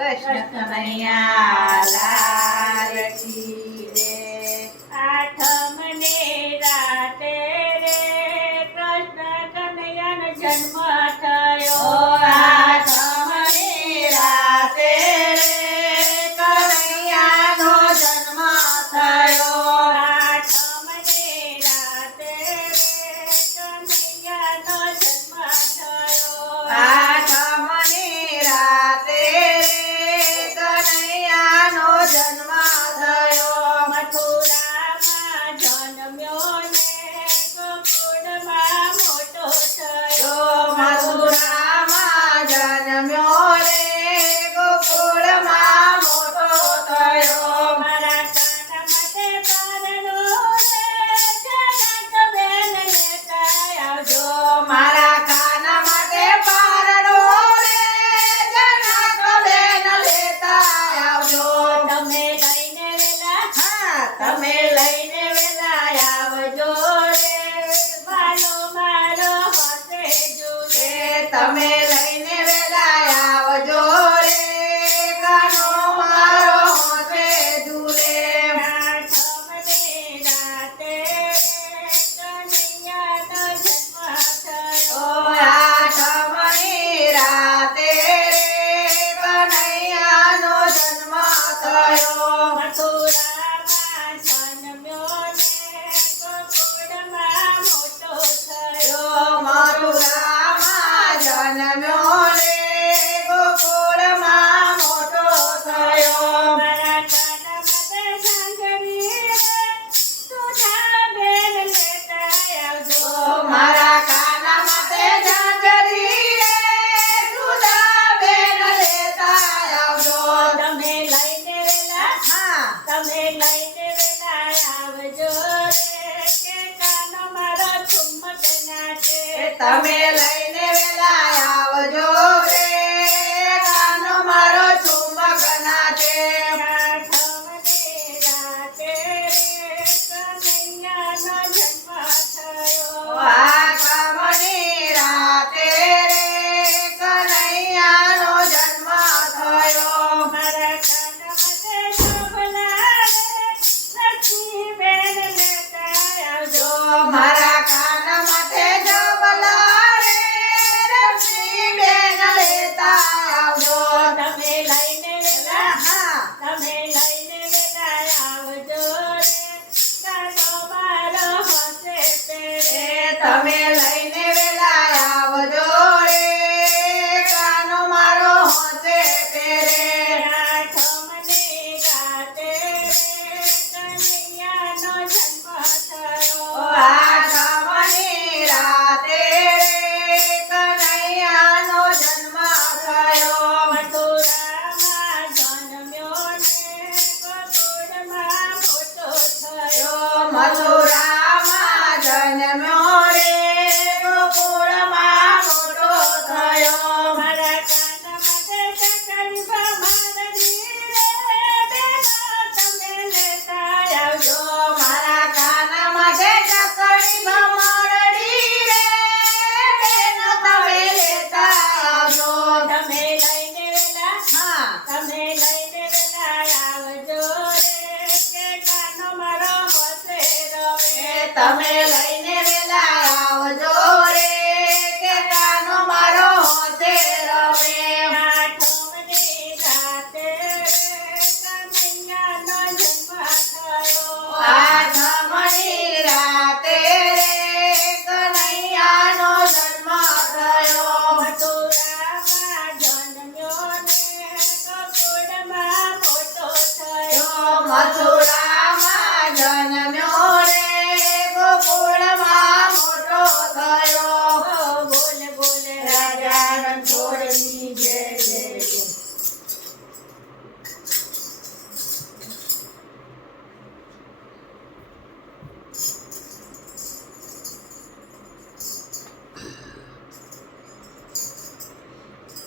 કૃષ્ણ કનૈયા લાલ કી જય। આઠમને રાતે રે કૃષ્ણ કનૈયાનો જન્મ થયો। આઠમની રાતે રે કનૈયાનો જન્મ થયો। આઠમને રાતે રે કનૈયાનો જન્મ થયો। આઠમની રાતે રે કનૈયાનો જન્મ થયો। મથુરામાં જન્મ્યો ને ગોકુળમાં મોટો થયો। મથુરામાં જન્મ્યો રે ગોકુળમાં મોટો થયો। મારા કાના માટે પારણો રે જનક બેન લેતા આવજો। મારા કાના માટે પારણો રે જનક બેન લેતા આવજો। તમે લઈને વેલા હા, તમે લઈને વેલા આવજો રે ભાલો મારો હોતે જોડે। તમે લઈને વેલા આવજો રે કાનો મારો હોતે ઝૂલે। આઠમને રાતે કનૈયાનો જન્મ થયો। આઠમની રાતે કનૈયાનો જન્મ થયો। મથુરામાં જન્મ્યો ને ગોકુળમાં મોટો થયો। મથુરામાં જન્મ્યો રે ગોકુળમાં મોટો થયો। મારા કાના માટે ઝાંઝરી રે સુધા બેન લેતા આવજો। મારા કાના માટે ઝાંઝરી રે સુધાબેન લેતા આવજો। તમે લઈને વેલા હા, તમે લઈને વેલા આવજો રે કે કાનો મારો ઠુમક નાચે। તમે લઈને વેલા આવજો રે કાનો મારો ઠુમક નાચે। આઠમને રાતે રે કનૈયાનો જન્મ થયો। આઠમની રાતે રે કનૈયાનો જન્મ થયો। મારા કાના માટે શોભના રે લક્ષ્મીબેન લેતા આવજો। મારા કાના માટે જબલા રે લક્ષ્મીબેન લેતા આવજો। તમે લઈને વેલા હા, તમે લઈને વેલા આવજો રે કાનો મારો હસે પેરે। તમે લઈને વેલા આવજો રે કાનો મારો હોતે પહેરે। આઠમની રાતે રે કનૈયાનો જન્મ થયો। આઠમની રાતે કનૈયાનો જન્મ થયો। મથુરામાં જન્મ્યો ને ગોકુળમાં મોટો થયો। મથુરામાં જન્મ્યો રે ગોકુળમાં મોટો થયો। મારા કાના માટે ચકરી ભમારડી રે બેનો તમે લેતા આવજો। મારા કાના માટે ચકડી ભમરડી રે બેનો તમે લેતા આવજો। તમે લઈને વેલા હા, તમે લઈને વેલા આવજો રે કે કાનો મારો હોશે રવે। તમે